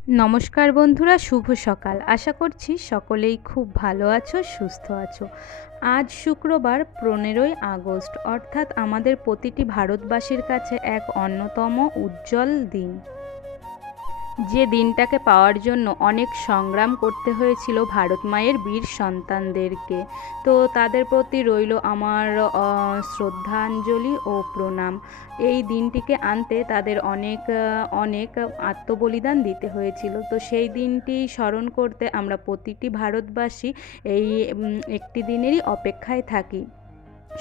নমস্কার বন্ধুরা, শুভ সকাল। আশা করছি সকলেই খুব ভালো আছো, সুস্থ আছো। আজ শুক্রবার 15ই আগস্ট, অর্থাৎ আমাদের প্রতিটি ভারতবাসীর কাছে এক অন্যতম উজ্জ্বল দিন। যে দিনটাকে পাওয়ার জন্য অনেক সংগ্রাম করতে হয়েছিল ভারত মায়ের বীর সন্তানদেরকে। তো তাদের প্রতি রইল আমার শ্রদ্ধাঞ্জলি ও প্রণাম। এই দিনটিকে আনতে তাদের অনেক অনেক আত্মবলিদান দিতে হয়েছিল। তো সেই দিনটি স্মরণ করতে আমরা প্রতিটি ভারতবাসী এই একটি দিনেরই অপেক্ষায় থাকি।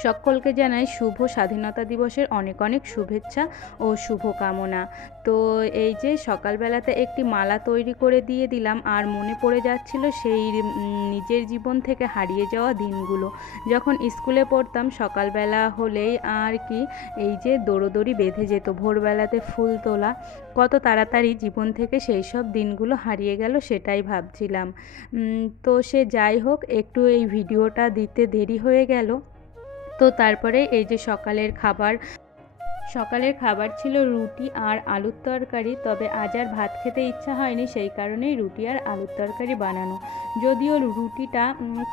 সকলকে জানাই শুভ স্বাধীনতা দিবসের অনেক অনেক শুভেচ্ছা ও শুভকামনা। তো এই যে সকালবেলাতে একটি মালা তৈরি করে দিয়ে দিলাম, আর মনে পড়ে যাচ্ছিল সেই নিজের জীবন থেকে হারিয়ে যাওয়া দিনগুলো। যখন স্কুলে পড়তাম সকালবেলা হলেই আর কি এই যে দৌড়োদৌড়ি বেঁধে যেত, ভোরবেলাতে ফুল তোলা, কত তাড়াতাড়ি জীবন থেকে সেই সব দিনগুলো হারিয়ে গেল সেটাই ভাবছিলাম। তো সে যাই হোক, একটু এই ভিডিওটা দিতে দেরি হয়ে গেল। তো তারপরে এই যে সকালের খাবার ছিল রুটি আর আলুর তরকারি। তবে আজ আর ভাত খেতে ইচ্ছা হয়নি, সেই কারণেই রুটি আর আলুর তরকারি বানানো। যদিও রুটিটা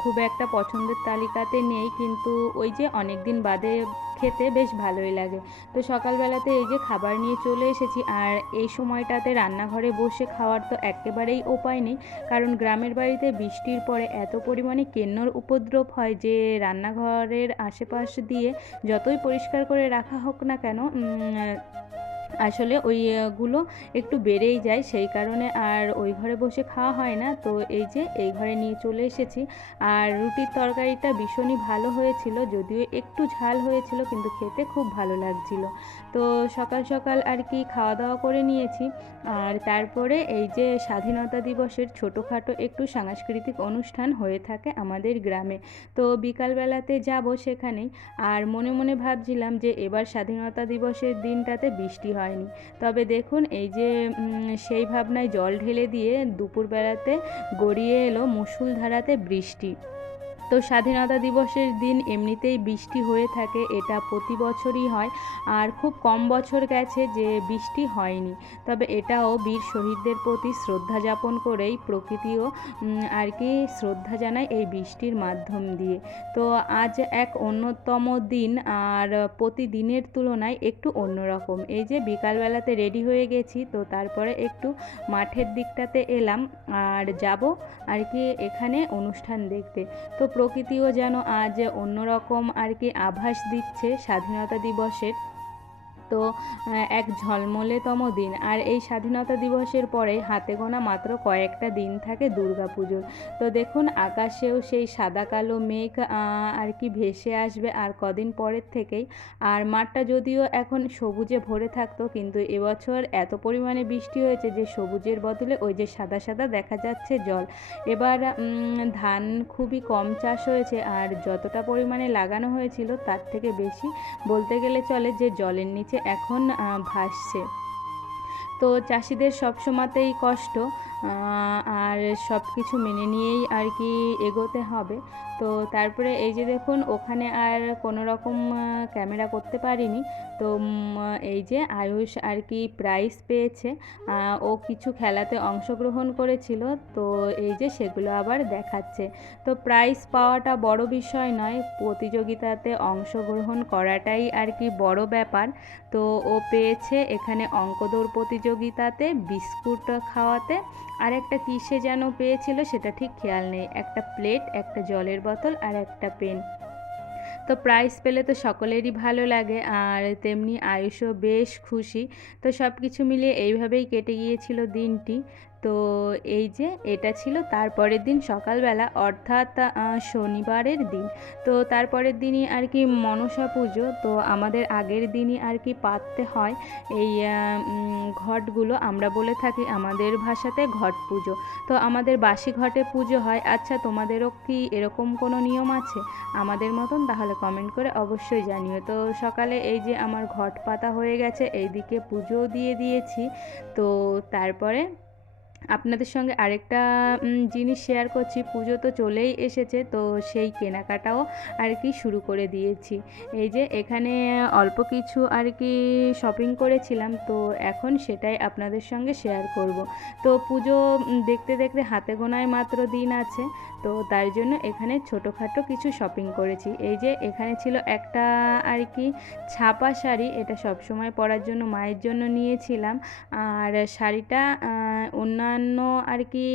খুব একটা পছন্দের তালিকাতে নেই, কিন্তু ওই যে অনেক দিন বাদে খেতে বেশ ভালোই লাগে। তো সকালবেলাতে এই যে খাবার নিয়ে চলে এসেছি, আর এই সময়টাতে রান্নাঘরে বসে খাওয়ার তো একেবারেই উপায় নেই, কারণ গ্রামের বাড়িতে বৃষ্টির পরে এত পরিমাণে কেন্নর উপদ্রব হয় যে রান্নাঘরের আশেপাশ দিয়ে যতই পরিষ্কার করে রাখা হোক না কেন, আসলে ওইগুলো একটু বেড়েই যায়, সেই কারণে আর ওই ঘরে বসে খাওয়া হয় না। তো এই যে এই ঘরে নিয়ে চলে এসেছি। আর রুটির তরকারিটা ভীষণই ভালো হয়েছিল, যদিও একটু ঝাল হয়েছিল, কিন্তু খেতে খুব ভালো লাগছিল। তো সকাল সকাল আর কি খাওয়া দাওয়া করে নিয়েছি। আর তারপরে এই যে স্বাধীনতা দিবসের ছোটোখাটো একটু সাংস্কৃতিক অনুষ্ঠান হয়ে থাকে আমাদের গ্রামে। তো বিকালবেলাতে যাব সেখানেই। আর মনে মনে ভাবছিলাম যে এবার স্বাধীনতা দিবসের দিনটাতে বৃষ্টি হয়নি। তবে দেখুন এই যে সেই ভাবনায় জল ঢেলে দিয়ে দুপুরবেলাতে গড়িয়ে এলো মুষলধারাতে বৃষ্টি। তো স্বাধীনতা দিবসের দিন এমনিতেই বৃষ্টি হয়ে থাকে, এটা প্রতি বছরই হয়। আর খুব কম বছর গেছে যে বৃষ্টি হয়নি। তবে এটাও বীর শহীদদের প্রতি শ্রদ্ধা যাপন করেই প্রকৃতিও আর কি শ্রদ্ধা জানায় এই বৃষ্টির মাধ্যম দিয়ে। তো আজ এক অন্যতম দিন, আর প্রতিদিনের তুলনায় একটু অন্যরকম। এই যে বিকালবেলাতে রেডি হয়ে গেছি, তো তারপরে একটু মাঠের দিকটাতে এলাম আর যাব আর কি এখানে অনুষ্ঠান দেখতে। তো প্রকৃতিও যেন আজ অন্যরকম আর কি আভাস দিচ্ছে স্বাধীনতা দিবসের। তো এক ঝলমলেতম দিন। আর এই স্বাধীনতা দিবসের পরে হাতে গোনা মাত্র কয়েকটা দিন থাকে দুর্গাপুজোর। তো দেখুন আকাশেও সেই সাদা কালো মেঘ আর কি ভেসে আসবে আর কদিন পরের থেকেই। আর মাঠটা যদিও এখন সবুজে ভরে থাকতো, কিন্তু এবছর এত পরিমাণে বৃষ্টি হয়েছে যে সবুজের বদলে ওই যে সাদা সাদা দেখা যাচ্ছে জল। এবার ধান খুবই কম চাষ হয়েছে, আর যতটা পরিমাণে লাগানো হয়েছিল তার থেকে বেশি বলতে গেলে চলে যে জলের নিচে এখন ভাসছে। তো চাষিদের সব সময়তেই কষ্ট, আর সব কিছু মেনে নিয়েই আর কি এগোতে হবে। তো তারপরে এই যে দেখুন ওখানে আর কোনো রকম ক্যামেরা করতে পারিনি। তো এই যে আয়ুষ আর কি প্রাইজ পেয়েছে, ও কিছু খেলাতে অংশগ্রহণ করেছিল, তো এই যে সেগুলো আবার দেখাচ্ছে। তো প্রাইজ পাওয়াটা বড় বিষয় নয়, প্রতিযোগিতাতে অংশগ্রহণ করাটাই আর কি বড় ব্যাপার। তো ও পেয়েছে এখানে অঙ্ক দৌড় প্রতিযোগিতাতে বিস্কুট খাওয়াতে, আর একটা কিসে যেন পেয়েছিল সেটা ঠিক খেয়াল নেই, একটা প্লেট, একটা জলের বোতল আর একটা পেন। তো প্রাইজ পেলে তো সকলেরই ভালো লাগে, আর তেমনি আয়ুষও বেশ খুশি। তো সব কিছু মিলিয়ে এইভাবেই কেটে গিয়েছিল দিনটি। তো এই যে এটা ছিল তারপরের দিন সকালবেলা, অর্থাৎ শনিবারের দিন। তো তারপরের দিনই আর কি মনসা পুজো। তো আমাদের আগের দিনই আর কি পাততে হয় এই ঘটগুলো, আমরা বলে থাকি আমাদের ভাষাতে ঘট পুজো। তো আমাদের বাসি ঘটে পুজো হয়। আচ্ছা, তোমাদেরও কি এরকম কোনো নিয়ম আছে আমাদের মতন? তাহলে কমেন্ট করে অবশ্যই জানিও। তো সকালে এই যে আমার ঘট পাতা হয়ে গেছে, এইদিকে পুজোও দিয়ে দিয়েছি। তো তারপরে আপনাদের সঙ্গে আরেকটা জিনিস শেয়ার করছি। পুজো তো চলেই এসেছে, তো সেই কেনাকাটাও আর কি শুরু করে দিয়েছি। এই যে এখানে অল্প কিছু আর কি শপিং করেছিলাম, তো এখন সেটাই আপনাদের সঙ্গে শেয়ার করব। তো পুজো দেখতে দেখতে হাতে গোনায় মাত্র দিন আছে, তো তার জন্য এখানে ছোটোখাটো কিছু শপিং করেছি। এই যে এখানে ছিল একটা আর কি ছাপা শাড়ি, এটা সবসময় পরার জন্য মায়ের জন্য নিয়েছিলাম। আর শাড়িটা অন্যান্য আর কি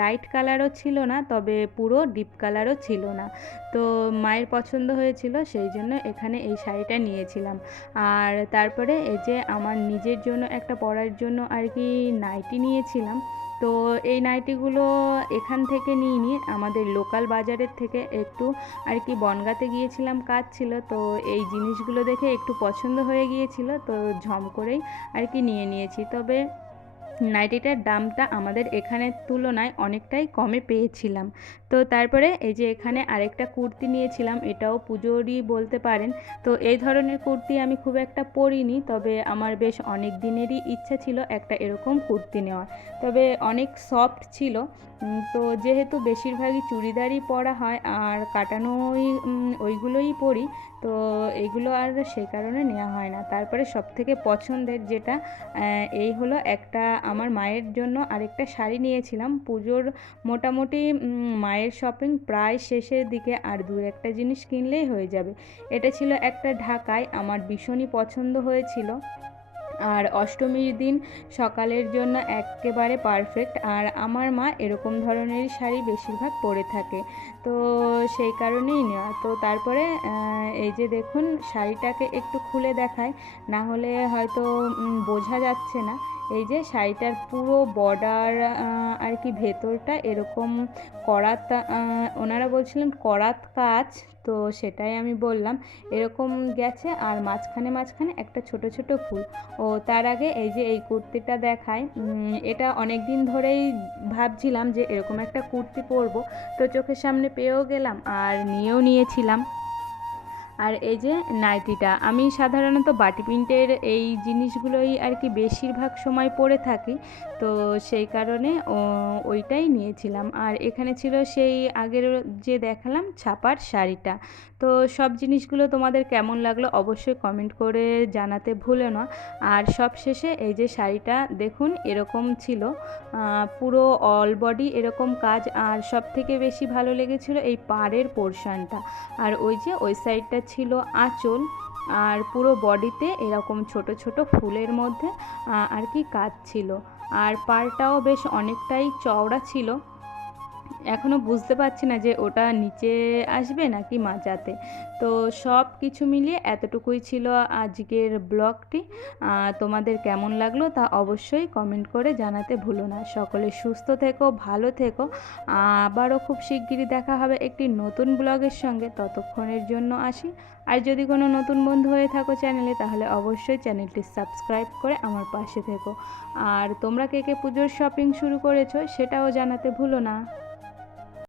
লাইট কালারও ছিল না, তবে পুরো ডিপ কালারও ছিল না। তো মায়ের পছন্দ হয়েছিল, সেই জন্য এখানে এই শাড়িটা নিয়েছিলাম। আর তারপরে এই যে আমার নিজের জন্য একটা পরার জন্য আর কি নাইটি নিয়েছিলাম। তো এই নাইটিগুলো এখান থেকে নিইনি, আমাদের লোকাল বাজারের থেকে একটু আর কি বনগাঁতে গিয়েছিলাম, কাজ ছিল। তো এই জিনিসগুলো দেখে একটু পছন্দ হয়ে গিয়েছিল, তো ঝম করেই আর কি নিয়ে নিয়েছি। তবে নাইটিটার দামটা আমাদের এখানের তুলনায় অনেকটাই কমে পেয়েছিলাম। তো তারপরে এই যে এখানে আরেকটা কুর্তি নিয়েছিলাম, এটাও পুজোরই বলতে পারেন। তো এই ধরনের কুর্তি আমি খুব একটা পরিনি, তবে আমার বেশ অনেক দিনেরই ইচ্ছা ছিল একটা এরকম কুর্তি নেওয়ার। তবে অনেক সফট ছিল। তো যেহেতু বেশিরভাগই চুড়িদারই পরা হয় আর কাটানোই ওইগুলোই পরি, তো এইগুলো আর সেই কারণে নেওয়া হয় না। তারপরে সবথেকে পছন্দের যেটা এই হলো একটা আমার মায়ের জন্য আরেকটা শাড়ি নিয়েছিলাম। পুজোর মোটামুটি মায়ের শপিং প্রায় শেষের দিকে, আর দু একটা জিনিস কিনলেই হয়ে যাবে। এটা ছিল একটা ঢাকাই, আমার ভীষণই পছন্দ হয়েছিল। আর অষ্টমীর দিন সকালের জন্য একেবারে পারফেক্ট। আর আমার মা এরকম ধরনেরই শাড়ি বেশিরভাগ পরে থাকে, তো সেই কারণেই নেওয়া। তো তারপরে এই যে দেখুন, শাড়িটাকে একটু খুলে দেখায়, না হলে হয়তো বোঝা যাচ্ছে না। এই যে শাড়িটার পুরো বর্ডার আর কি ভেতরটা এরকম করাত, ওনারা বলছিলেন করাত কাজ, তো সেটাই আমি বললাম এরকম গেছে। আর মাঝখানে মাঝখানে একটা ছোট ছোট ফুল। ও তার আগে এই যে এই কুর্তিটা দেখায়, এটা অনেক দিন ধরেই ভাবছিলাম যে এরকম একটা কুর্তি পরবো, তো চোখের সামনে পেয়েও গেলাম আর নিয়েও নিয়েছিলাম। আর এই যে নাইটিটা, আমি সাধারণত বাটি প্রিন্টের এই জিনিসগুলোই আর কি বেশিরভাগ সময় পরে থাকি, তো সেই কারণে ওইটাই নিয়েছিলাম। আর এখানে ছিল সেই আগের যে দেখালাম ছাপার শাড়িটা। তো সব জিনিসগুলো তোমাদের কেমন লাগলো অবশ্যই কমেন্ট করে জানাতে ভুলো না। আর সব শেষে এই যে শাড়িটা দেখুন এরকম ছিল, পুরো অল বডি এরকম কাজ। আর সব থেকে বেশি ভালো লেগেছিল এই পাড়ের পোর্শনটা। আর ওই যে ওই সাইডটা ছিল আঁচল, আর পুরো বডিতে এরকম ছোট ছোট ফুলের মধ্যে আর কি কাজ ছিল। আর পাড়টাও বেশ অনেকটাই চওড়া ছিল। এখনও বুঝতে পারছি না যে ওটা নিচে আসবে নাকি মাচাতে। তো সব কিছু মিলিয়ে এতটুকুই ছিল আজকের ব্লগটি। তোমাদের কেমন লাগলো তা অবশ্যই কমেন্ট করে জানাতে ভুলো না। সকলে সুস্থ থেকো, ভালো থেকো। আবারও খুব শিগগিরই দেখা হবে একটি নতুন ব্লগের সঙ্গে, ততক্ষণের জন্য আসি। আর যদি কোনো নতুন বন্ধু হয়ে থাকো চ্যানেলে, তাহলে অবশ্যই চ্যানেলটি সাবস্ক্রাইব করে আমার পাশে থেকো। আর তোমরা কে কে পুজোর শপিং শুরু করেছো সেটাও জানাতে ভুলো না।